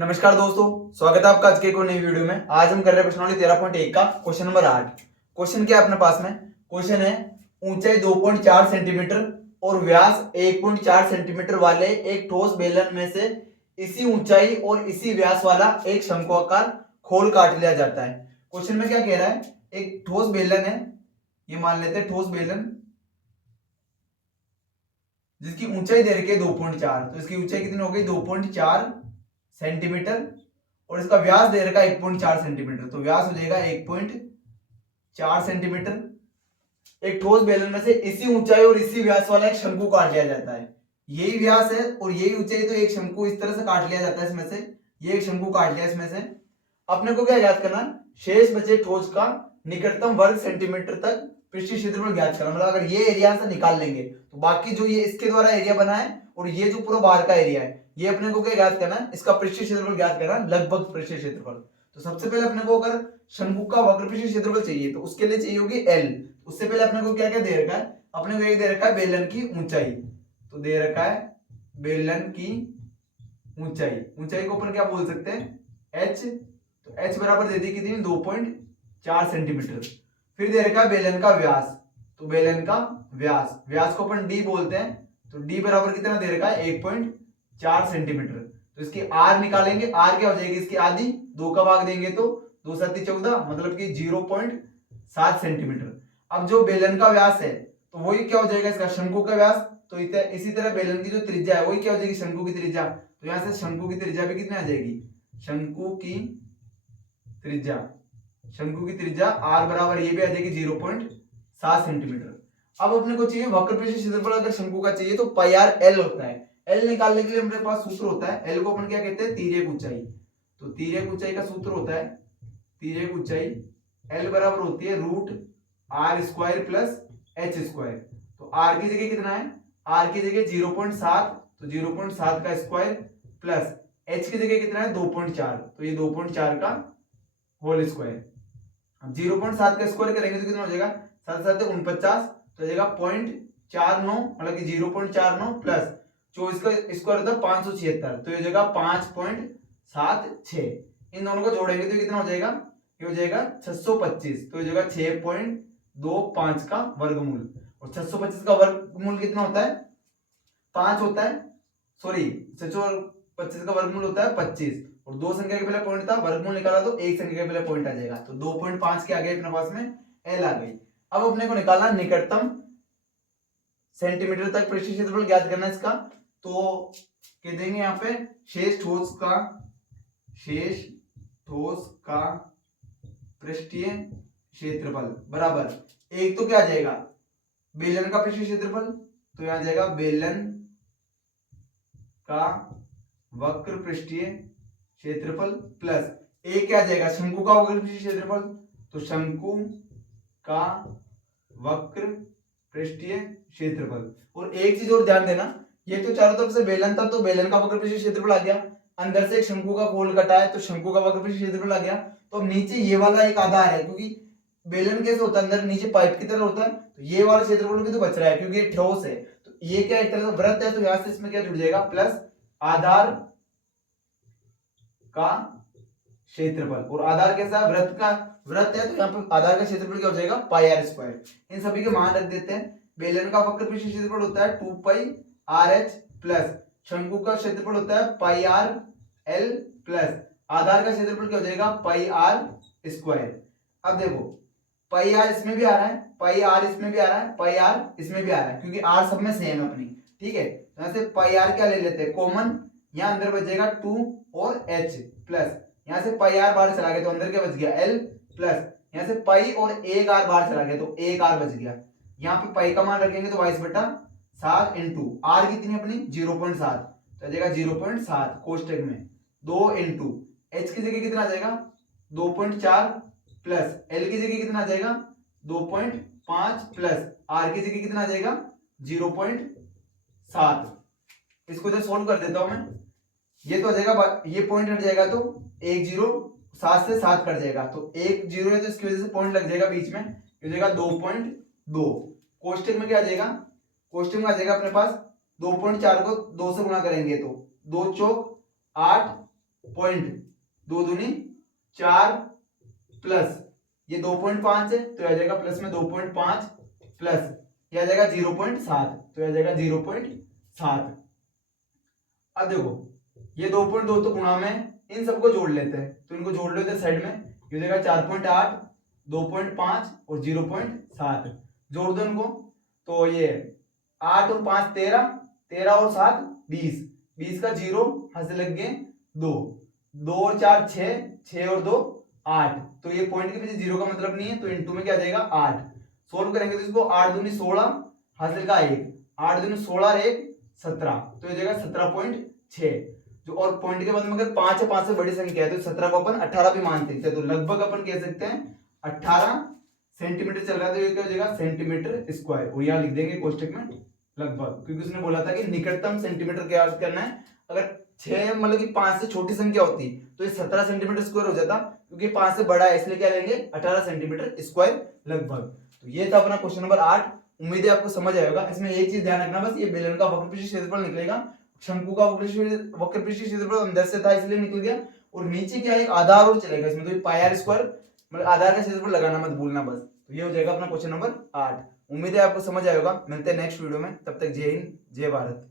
नमस्कार दोस्तों, स्वागत है आपका आज के एक और नई वीडियो में। आज हम कर रहे हैं प्रश्नावली 13.1 का क्वेश्चन नंबर 8। क्वेश्चन क्या है अपने पास में? क्वेश्चन है ऊंचाई 2.4 सेंटीमीटर और व्यास 1.4 सेंटीमीटर वाले एक ठोस बेलन में से इसी ऊंचाई और इसी व्यास वाला एक शंक्वाकार खोल काट लिया जाता है। क्वेश्चन में क्या कह रहा है? एक ठोस बेलन है, ये मान लेते हैं ठोस बेलन, जिसकी ऊंचाई दे रखी है 2.4। तो इसकी ऊंचाई कितनी हो गई? 2.4 सेंटीमीटर और इसका व्यास दे रखा है 1.4 सेंटीमीटर। तो व्यास हो जाएगा 1.4 सेंटीमीटर। एक ठोस बेलन में से इसी ऊंचाई और इसी व्यास वाला एक शंकु काट लिया जाता है। यही व्यास है और यही ऊंचाई, तो एक शंकु इस तरह से काट लिया जाता है इसमें से। ये एक शंकु काट लिया इसमें से। अपने को क्या याद करना? शेष बचे ठोस का निकटतम वर्ग सेंटीमीटर तक पृष्ठीय क्षेत्रफल ज्ञात करना। मतलब अगर ये एरिया से निकाल लेंगे तो बाकी जो ये इसके द्वारा एरिया बना है और ये जो पूरा बाहर का एरिया है, ये अपने को क्या ज्ञात करना है? इसका पृष्ठीय क्षेत्रफल ज्ञात करना, लगभग पृष्ठीय क्षेत्रफल। तो सबसे पहले अपने को अगर शंकु का वक्र पृष्ठीय क्षेत्रफल चाहिए तो उसके लिए चाहिए होगी एल। उससे पहले अपने को क्या क्या दे रखा है? अपने को एक दे रखा है बेलन की ऊंचाई। तो दे रखा है बेलन की ऊंचाई। ऊंचाई को अपन क्या बोल सकते हैं? एच। तो एच बराबर दे दी कितनी? 2.4 सेंटीमीटर। फिर दे रखा है बेलन का व्यास। तो बेलन का व्यास, व्यास को अपन डी बोलते हैं। तो डी बराबर कितना दे रखा है? 1.4 सेंटीमीटर। तो इसकी आर निकालेंगे। आर क्या हो जाएगी? इसकी आधी, 2 का भाग देंगे तो 2 7 14, मतलब कि 0.7 सेंटीमीटर। अब जो बेलन का व्यास है तो वही क्या हो जाएगा? इसका शंकु का व्यास। तो इसी तरह बेलन की जो त्रिज्या है वही क्या हो जाएगी? शंकु की त्रिज्या। तो यहां से शंकु की त्रिज्या भी कितनी आ जाएगी? शंकु की त्रिज्या, शंकु की त्रिज्या आर बराबर ये भी आ जाएगी 0.7 सेंटीमीटर। अब अपने को चाहिए वक्र पृष्ठीय क्षेत्रफल। अगर शंकु का चाहिए तो पाई आर एल होता है। एल निकालने के लिए हमारे पास सूत्र होता है। एल को अपन क्या कहते हैं? तिर्यक ऊंचाई। तो तिर्यक ऊंचाई का सूत्र होता है, तिर्यक ऊंचाई एल बराबर होती है root R square plus H square. तो आर की जगह कितना है? आर की जगह 0.7, तो 0.7 का स्क्वायर प्लस एच की जगह कितना है? 2.4, तो ये 2.4 का होल स्क्वायर। अब 0.7 का स्क्वायर करेंगे तो कितना हो जाएगा? 7 7 49, तो हो जाएगा 0.49, मतलब कि 0.49 प्लस 24 का स्क्वायर होता है 576, तो ये हो जाएगा 5.76। इन दोनों को जोड़ेंगे तो कितना हो जाएगा? ये हो जाएगा 625, तो ये हो जाएगा 6.25 का वर्गमूल। और 625 का वर्गमूल कितना होता है? 5 होता है, सॉरी 625 का वर्गमूल होता है 25। और दो संख्या के पहले पॉइंट था, वर्गमूल निकाला तो एक संख्या के पहले पॉइंट आ जाएगा। तो 2.5 के आगे अपने पास में एल आ गई। अब अपने को निकालना निकटतम सेंटीमीटर तक पृष्ठीय क्षेत्रफल ज्ञात करना है इसका। तो कह देंगे यहाँ पे शेष ठोस का पृष्ठीय क्षेत्रफल बराबर, एक तो क्या आ जाएगा? बेलन का पृष्ठीय क्षेत्रफल। तो यहां जाएगा बेलन का वक्र पृष्ठीय क्षेत्रफल प्लस एक क्या आ जाएगा? शंकु का वक्र पृष्ठीय क्षेत्रफल। तो शंकु का वक्र पृष्ठीय क्षेत्रफल। और एक चीज और ध्यान देना, ये तो चारों तरफ से बेलन था तो बेलन का वक्र पृष्ठीय क्षेत्रफल आ गया। अंदर से एक शंकु का खोल कटा है तो शंकु का वक्र पृष्ठीय क्षेत्रफल आ गया। तो अब नीचे ये वाला एक आधार है, क्योंकि बेलन कैसे होता है? अंदर नीचे पाइप की तरह होता है। तो ये वाला क्षेत्रफल भी तो बच रहा है क्योंकि ये ठोस है। तो ये क्या एक तरह से वृत्त है, तो यहां से इसमें क्या जुड़ जाएगा? प्लस आधार का क्षेत्रफल। और आधार कैसा है? वृत्त का वृत्त है, तो यहाँ पे आधार का क्षेत्रफल क्या हो जाएगा? पाई आर स्क्वायर। इन सभी के मान रख देते हैं। बेलन का वक्र पृष्ठीय क्षेत्रफल होता है 2 पाई आर एच प्लस शंकु का क्षेत्रफल होता है पाई आर एल प्लस आधार का क्षेत्रफल क्या हो जाएगा? पाई आर स्क्वायर। अब देखो पाई आर इसमें भी आ रहा है, पाई आर इसमें भी आ रहा है, पाई आर इसमें भी आ रहा है, क्योंकि आर सब में सेम है अपनी। ठीक है, तो यहां से पाई आर क्या ले लेते हैं? कॉमन। यहां अंदर बचेगा 2 और एच प्लस यहां से पाई आर बाहर चला गया तो अंदर क्या बच गया? एल प्लस यहां से पाई और एक आर बाहर चला गया तो एक आर बच गया। यहाँ पे पाई का मान रखेंगे तो 22/7 इंटू आर कितनी अपनी? 0.7, तो आ जाएगा 0.7 कोष्टक में 2 इंटू एच की जगह कितना आ जाएगा? 2.4 प्लस एल की जगह कितना आ जाएगा? 2.5 प्लस आर की जगह कितना आ जाएगा? 0.7। इसको इधर सोल्व कर देता हूं मैं। ये तो आ जाएगा, ये पॉइंट हट जाएगा तो 1 0, 7 से 7 कट जाएगा तो 1 0 है, तो इसकी वजह से पॉइंट लग जाएगा बीच में, ये हो जाएगा 2.2। कोष्टक में क्या आ जाएगा? कोष्टक में आ जाएगा अपने पास 2.4 को 2 से गुणा करेंगे तो 2 चौक 8 पॉइंट 2 दूनी 4 प्लस ये 2.5 है तो आ जाएगा प्लस में 2.5 प्लस ये आ जाएगा 0.7 तो आ जाएगा 0.7। अब देखो ये 2.2 तो गुणा में इन सबको जोड़ लेते हैं तो इनको जोड़ लेते हैं साइड में, ये हो जाएगा 4.8 2.5 और 0.7 जोड़ दो इनको तो ये 8 और 5 13 13 और 7 20 20 का 0 हाथ से लग गए 2 2 और 4 6 6 और 2 8 तो ये पॉइंट के पीछे 0 का मतलब नहीं है तो इनटू में क्या आ जाएगा 8। सोल्व करेंगे तो इसको 8 दूनी 16 हासिल का 1 8 दूनी 16 और 1 17 तो ये जाएगा 17.6 जो और पॉइंट के बाद में अगर 5 है 5 से बड़ी संख्या है तो 17 को अपन 18 भी मान सकते हैं तो लगभग अपन कह सकते हैं 18 सेंटीमीटर चल रहा है तो ये क्या हो जाएगा सेंटीमीटर स्क्वायर और यहाँ लिख देंगे कोष्टक में लगभग क्योंकि उसने बोला था कि निकटतम सेंटीमीटर क्या करना है। अगर 6 मतलब कि 5 से छोटी संख्या होती तो ये 17 सेंटीमीटर स्क्वायर हो जाता क्योंकि 5 से बड़ा है इसलिए क्या लेंगे 18 सेंटीमीटर स्क्वायर लगभग। तो ये था अपना क्वेश्चन नंबर 8। उम्मीद है आपको समझ आएगा। इसमें एक चीज ध्यान रखना बस ये बेलन का वक्रपृष्ठ क्षेत्रफल निकलेगा, शंकु का वक्रपृष्ठ क्षेत्रफल अंदर से था इसलिए निकल गया और नीचे क्या एक आधार और चलेगा इसमें तो पाई आर स्क्वायर मतलब आधार का क्षेत्रफल लगाना मत भूलना बस। तो ये हो जाएगा अपना क्वेश्चन नंबर 8। उम्मीद है आपको समझ आएगा। मिलते हैं नेक्स्ट वीडियो में, तब तक जय हिंद जय भारत।